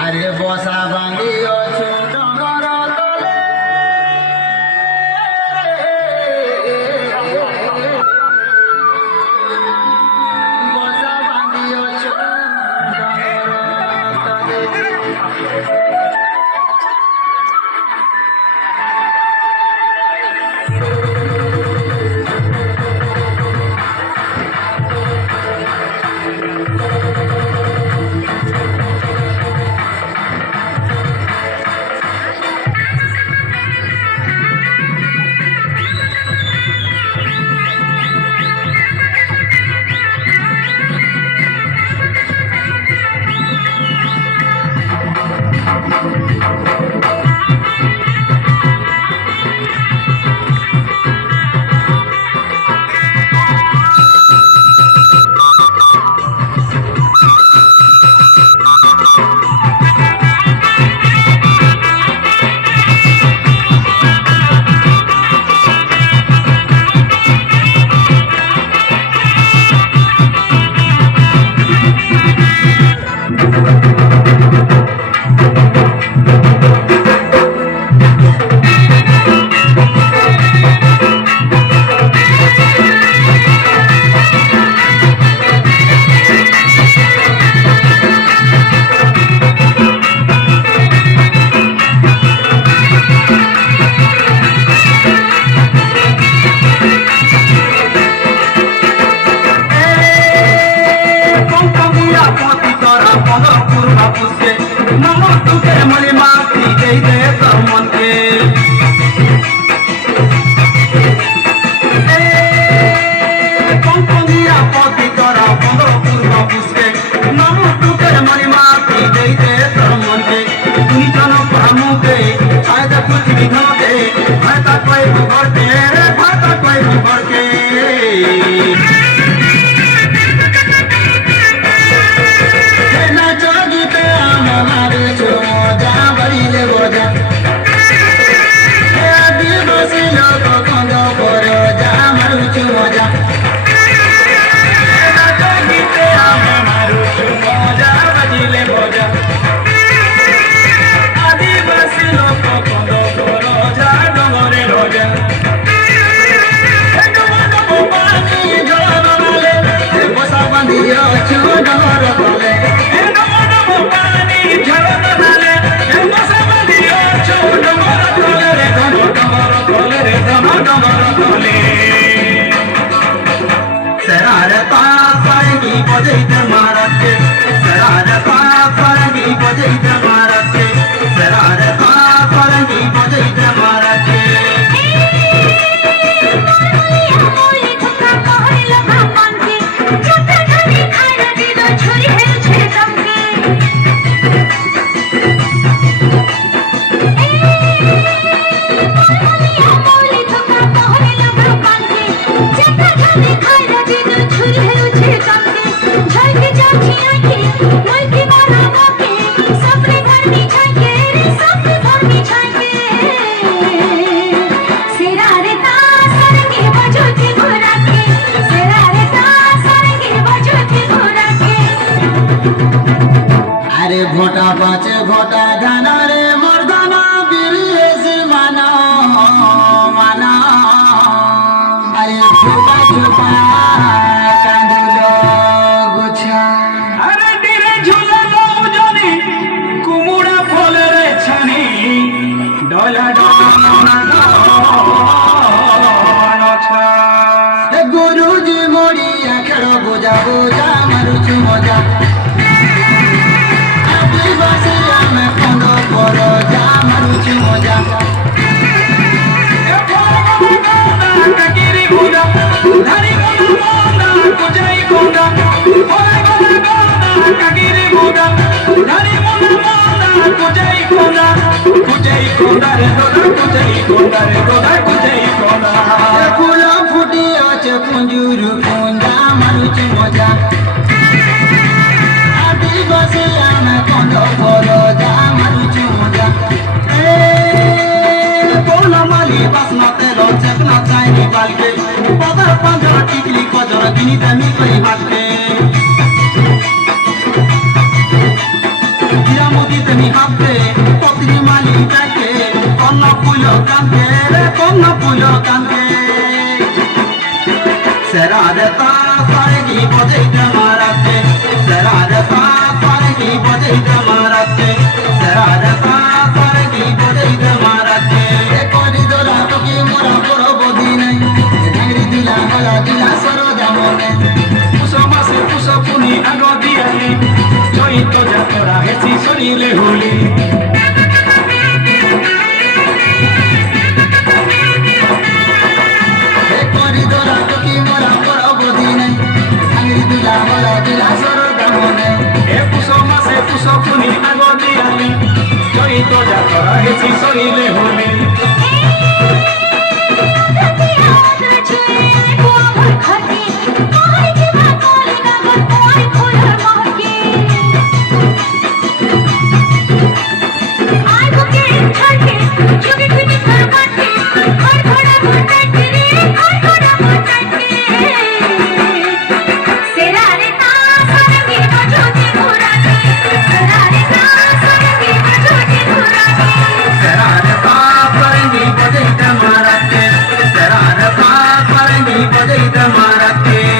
আরে বসা বাঁধি অছু ডগর তলে বসা বাঁধি অছু ডগর তলে ঘটা পাঁচে ঘটা গানা রে মর্দানা বিরিয়েস মানা মানা আরে ছোপা ছোপা কাঁদল গোছা আরে দিলে ঝুলালো জনি কুমড়া ফলের ছানি ডলা গুরুজি মরিয়া খেল বোঝা বোঝা মারুছু মজা ফুলা ফুটি আছে পুঞ্জুর পুঞ্জা মারুছি মজা আদিবাসী আমি কন্দ কর যা মারুছি মজা মালি বাসনা তেল চেতনা চাইনি বালকে পদার পাঁচরা টিকলি কজর দিনী দামি করি বাটকে কান্তে রে কন্যা পুজো কান্তে সেরারতা সারগি বজাইতে মারাতে সেরারতা সারগি বজাইতে মারাতে সেরারতা সারগি বজাইতে মারাতে করি দোরা তোকে মোরা করব দিনাই ঢাঙ্গরি দিলা গলা দিলা সরদা মনে পুষ মাসে পুষ পুনি আগ দিয়ালি চৈত যাত্রা হেসি সরিলে হোলি করি দোরা তোকে মোরা করব দিনাই ঢাঙ্গরি দিলা গলা দিলা সরদা মনে এ পুষ মাসে পুষ পুনি আগ দিয়ালি চৈত যাত্রা হেসি সরিলে হোলি সেরারতা সারগি বজাইতে মারাতে সেরারতা সারগি বজাইতে মারাতে